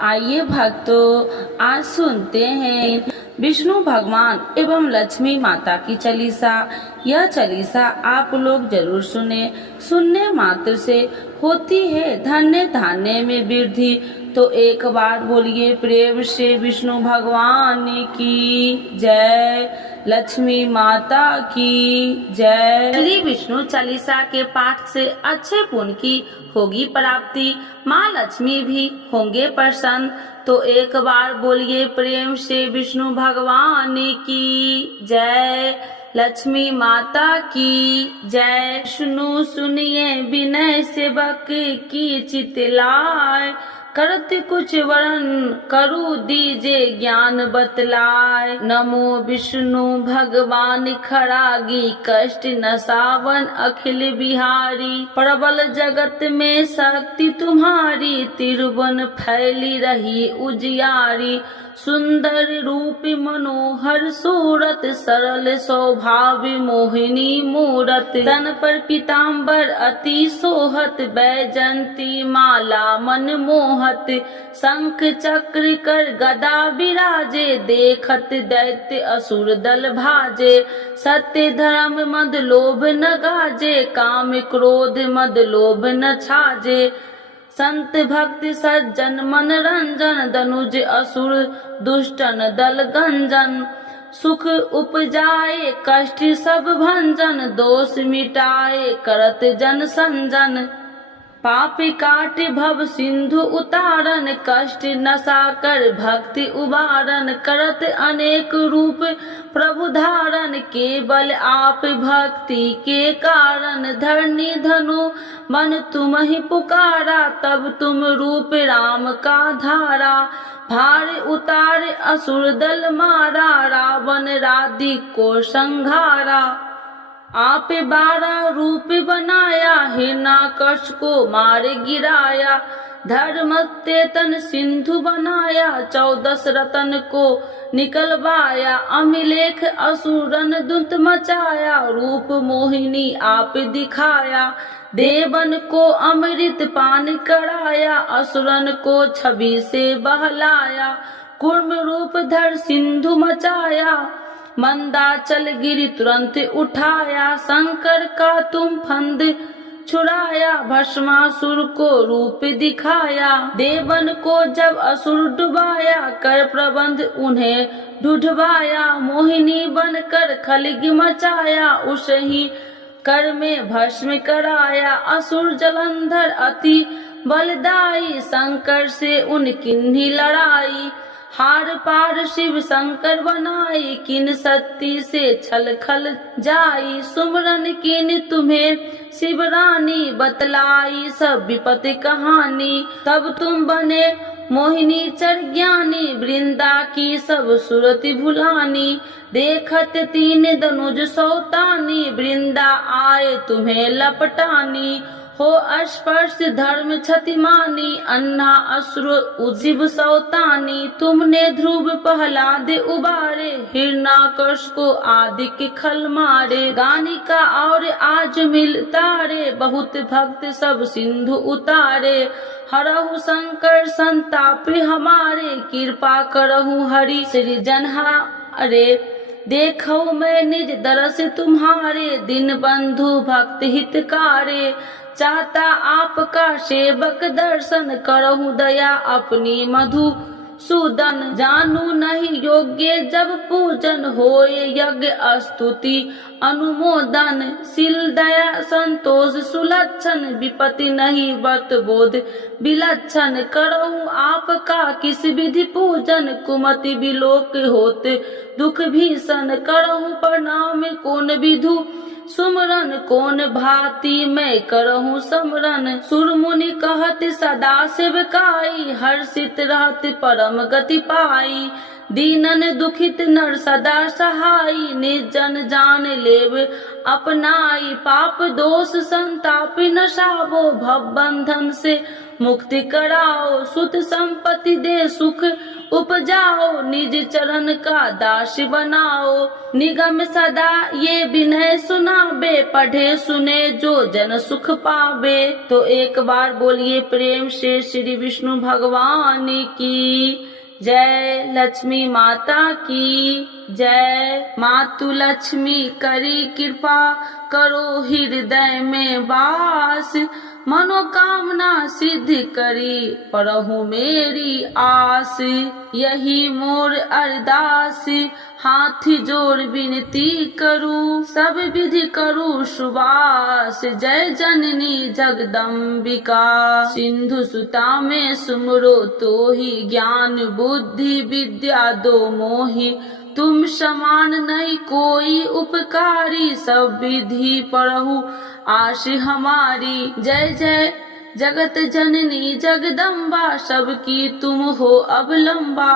आइए भक्तों, आज सुनते हैं विष्णु भगवान एवं लक्ष्मी माता की चालीसा। यह चालीसा आप लोग जरूर सुने। सुनने मात्र से होती है धन्य धान्य में वृद्धि। तो एक बार बोलिए प्रेम से विष्णु भगवान की जय, लक्ष्मी माता की जय। श्री विष्णु चालीसा के पाठ से अच्छे पुण्य की होगी प्राप्ति, माँ लक्ष्मी भी होंगे प्रसन्न। तो एक बार बोलिए प्रेम से विष्णु भगवान की जय, लक्ष्मी माता की जय। विष्णु सुनिए विनय सेवक की चितलाय, करत कुछ वरण करु दीजे ज्ञान बतलाय। नमो विष्णु भगवान खरागी, कष्ट नसावन अखिल बिहारी। प्रबल जगत में शक्ति तुम्हारी, तिरुवन फैली रही उजियारी। सुंदर रूप मनोहर सूरत, सरल स्वभाव मोहिनी मूरत। तन पर पीताम्बर अति सोहत, बैजंती माला मन मोहत। शंख चक्र कर गदा विराजे, देखत दैत्य असुर दल भाजे। सत्य धर्म मद लोभ न गाजे, काम क्रोध मद लोभ न छाजे। संत भक्त सज्जन मन रंजन, दनुज असुर दुष्टन दल गंजन। सुख उपजाए कष्ट सब भंजन, दोष मिटाए करत जन संजन। पाप काट भव सिंधु उतारन, कष्ट नसा कर भक्ति उबारन। करत अनेक रूप प्रभु धारण, केवल आप भक्ति के कारण। धरनी धनु मन तुम ही पुकारा, तब तुम रूप राम का धारा। भार उतार असुर दल मारा, रावण राधि को संघारा। आप 12 रूप बनाया, हिरण्याकश को मार गिराया। धर्म तेतन सिंधु बनाया, 14 रतन को निकलवाया। अमिलेख असुरन दुत मचाया, रूप मोहिनी आप दिखाया। देवन को अमृत पान कराया, असुरन को छवि से बहलाया। कूर्म रूप धर सिंधु मचाया, मंदाचल गिरि तुरंत उठाया। शंकर का तुम फंद छुड़ाया, भस्मासुर को रूप दिखाया। देवन को जब असुर डुबाया, कर प्रबंध उन्हें ढूढ़वाया। मोहिनी बनकर खलगी मचाया, उसे ही कर में भस्म कराया। असुर जलंधर अति बलदाई, शंकर से उनकी लड़ाई। हार पार शिव शंकर बनाई, किन शक्ति से छल खल जाई। सुमरन किन तुम्हें शिव रानी, बतलाई सब विपत्ति कहानी। तब तुम बने मोहिनी चर ज्ञानी, वृंदा की सब सुरति भुलानी। देखत 3 धनुज सौतानी, वृंदा आए तुम्हें लपटानी। हो स्पर्श धर्म क्षतिमानी, अन्ना असुर उजिब सौतानी। तुमने ध्रुव प्रहलाद उबारे, हिरण्याकश को आदि के खल मारे। गानिका और आज मिल तारे, बहुत भक्त सब सिंधु उतारे। हरहु शंकर संताप हमारे, कृपा करहु हरि सृजनहारे। देखो मैं निज दरस तुम्हारे, दिन बंधु भक्त हितकारे। चाहता आपका सेवक दर्शन, करहु दया अपनी मधु सूदन। जानू नहीं योग्य जब पूजन, होए यज्ञ स्तुति अनुमोदन। शील दया संतोष सुलक्षण, विपत्ति नहीं व्रत बोध विलक्षण। करहु आपका किस विधि पूजन, कुमति विलोक होते दुख भीषण। करहु प्रणाम कौन विधु सुमरन, कौन भांति मैं करहूँ समरन। सुर मुनि कहत सदा सेवकाई, हर्षित रहत परम गति पाई। दीनन दुखित नर सदा सहाई, निर्जन जान लेव अपनाई, पाप दोष संताप नसावो, भव बंधन से मुक्ति कराओ, सुत संपत्ति दे सुख उपजाओ, निज चरण का दास बनाओ, निगम सदा ये विनय सुनावे, पढ़े सुने जो जन सुख पावे। तो एक बार बोलिए प्रेम से श्री विष्णु भगवान की जय, लक्ष्मी माता की जय। मातु लक्ष्मी करी कृपा, करो हृदय में वास, मनोकामना सिद्ध करी परहु मेरी आस, यही मोर अरदास, हाथ जोड़ विनती करूं, सब विधि करूं सुबास, जय जननी जगदम्बिका। सिंधु सुता में सुमरो तो ही, ज्ञान बुद्धि विद्या दो मोहि, तुम समान नहीं कोई उपकारी, सब विधि पढ़ू आश हमारी। जय जय जगत जननी जगदम्बा, सबकी तुम हो अवलंबा,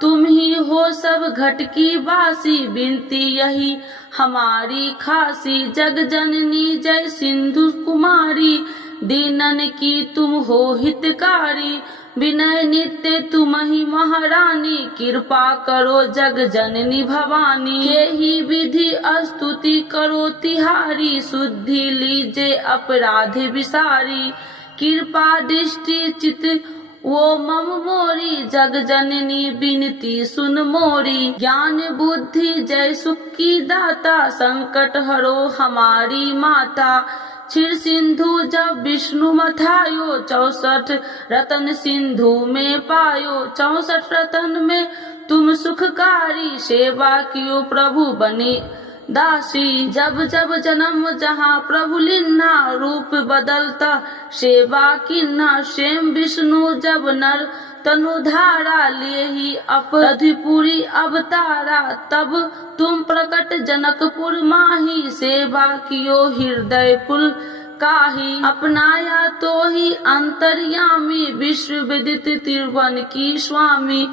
तुम ही हो सब घट की बासी, बिनती यही हमारी खासी। जग जननी जय सिंधु कुमारी, दीनन की तुम हो हितकारी, विनय नित्य तुम ही महारानी, कृपा करो जग जननी भवानी, यही विधि स्तुति करो तिहारी, शुद्धि लीजे अपराध विसारी, कृपा दृष्टि चित वो मम मोरी, जग जननी बिनती सुन मोरी, ज्ञान बुद्धि जय सुख की दाता, संकट हरो हमारी माता। क्षीर सिंधु जब विष्णु मथायो, 64 रतन सिंधु में पायो, 64 रतन में तुम सुखकारी, सेवा कियो प्रभु बने दासी। जब जब जन्म जहाँ प्रभु लिन्ना, रूप बदलता सेवा किन्ना, शेम विष्णु जब नर तनुधारा, लिए ही अपराधिपुरी अवतारा, तब तुम प्रकट जनकपुर माही, सेवा कियो हृदय पुल काही, अपनाया तो ही अंतर्यामी, विश्व विदित त्रिभुवन की स्वामी,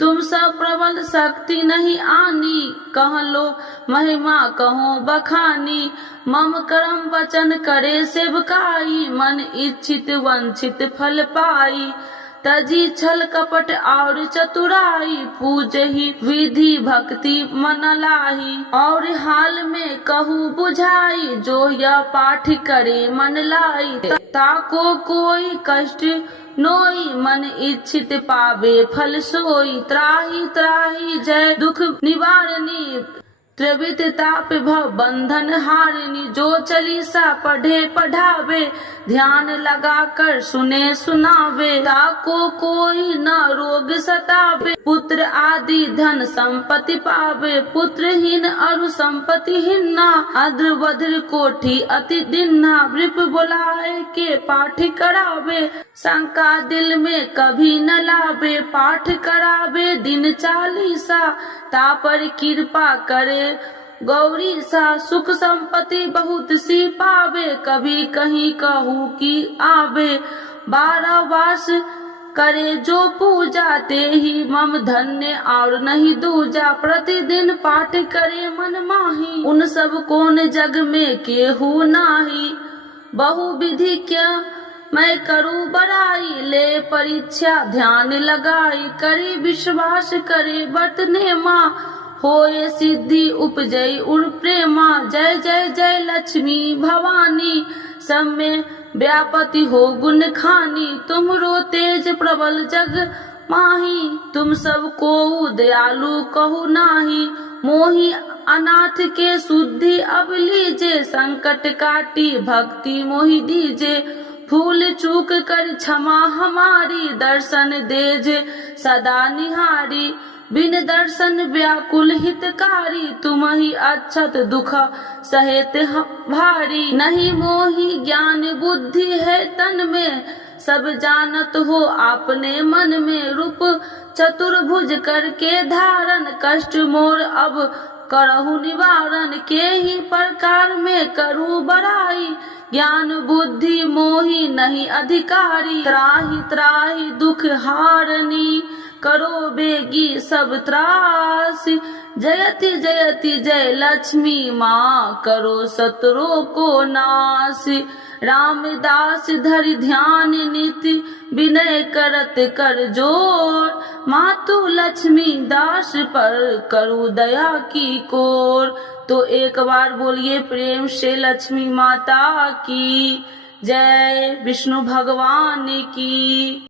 तुम सब प्रबल शक्ति नहीं आनी, कह लो महिमा कहो बखानी, मम कर्म वचन करे सेवकाई, मन इच्छित वंचित फल पाई, तजी छल कपट और चतुराई, पूजहि विधि भक्ति मन लाही, और हाल में कहूँ बुझाई, जो यह पाठ करे मन लाई, ताको कोई कष्ट नोई, मन इच्छित पावे फल सोई, त्राही त्राही जय दुख निवारणी, त्रिविध ताप भव बंधन हारिणी, जो चालीसा पढ़े पढ़ावे, ध्यान लगा कर सुने सुनावे, ताको कोई न रोग सतावे, पुत्र आदि धन संपत्ति पावे, पुत्रहीन अरु संपत्तिहीना, अद्र वज्र कोठी अति दिन्ना, वृप बुलाए के पाठ करावे, शंका दिल में कभी न लावे, पाठ करावे दिन चालीसा, तापर कृपा करे गौरी सा, सुख संपत्ति बहुत सी पावे, कभी कहीं कहूँ की आवे, 12 वास करे जो पूजा, ते ही मम धन्य और नहीं दूजा, प्रतिदिन पाठ करे मन माही, उन सब कौन जग में केहू नाही, बहु विधि क्या मैं करूँ बड़ाई, ले परीक्षा ध्यान लगाई, करी विश्वास करे बरतने माँ, होए सिद्धि उपजय उर प्रेमा। जय जय जय लक्ष्मी भवानी, सब में व्यापति हो गुण खानी, तुमरो तेज प्रबल जग माही, तुम सब को दयालु कहु नाही, मोहि अनाथ के शुद्धि अब लीजे, संकट काटी भक्ति मोहि दीजे, भूल चूक कर क्षमा हमारी, दर्शन देजे सदा निहारी, बिन दर्शन व्याकुल हितकारी, तुम ही अक्षत दुख सहेत भारी, नहीं मोहि ज्ञान बुद्धि है तन में, सब जानत हो आपने मन में, रूप चतुर्भुज करके धारण, कष्ट मोर अब करहु निवारण के ही प्रकार में करूँ बड़ाई, ज्ञान बुद्धि मोहि नहीं अधिकारी, त्राहि त्राहि दुख हारनी, करो बेगी सब त्रासी, जयति जयति जय लक्ष्मी माँ, करो शत्रु को नासी, रामदास धरि ध्यान नीति, विनय करत कर जोर, मातु लक्ष्मी दास पर करू दया की कोर। तो एक बार बोलिए प्रेम से लक्ष्मी माता की जय, विष्णु भगवान की।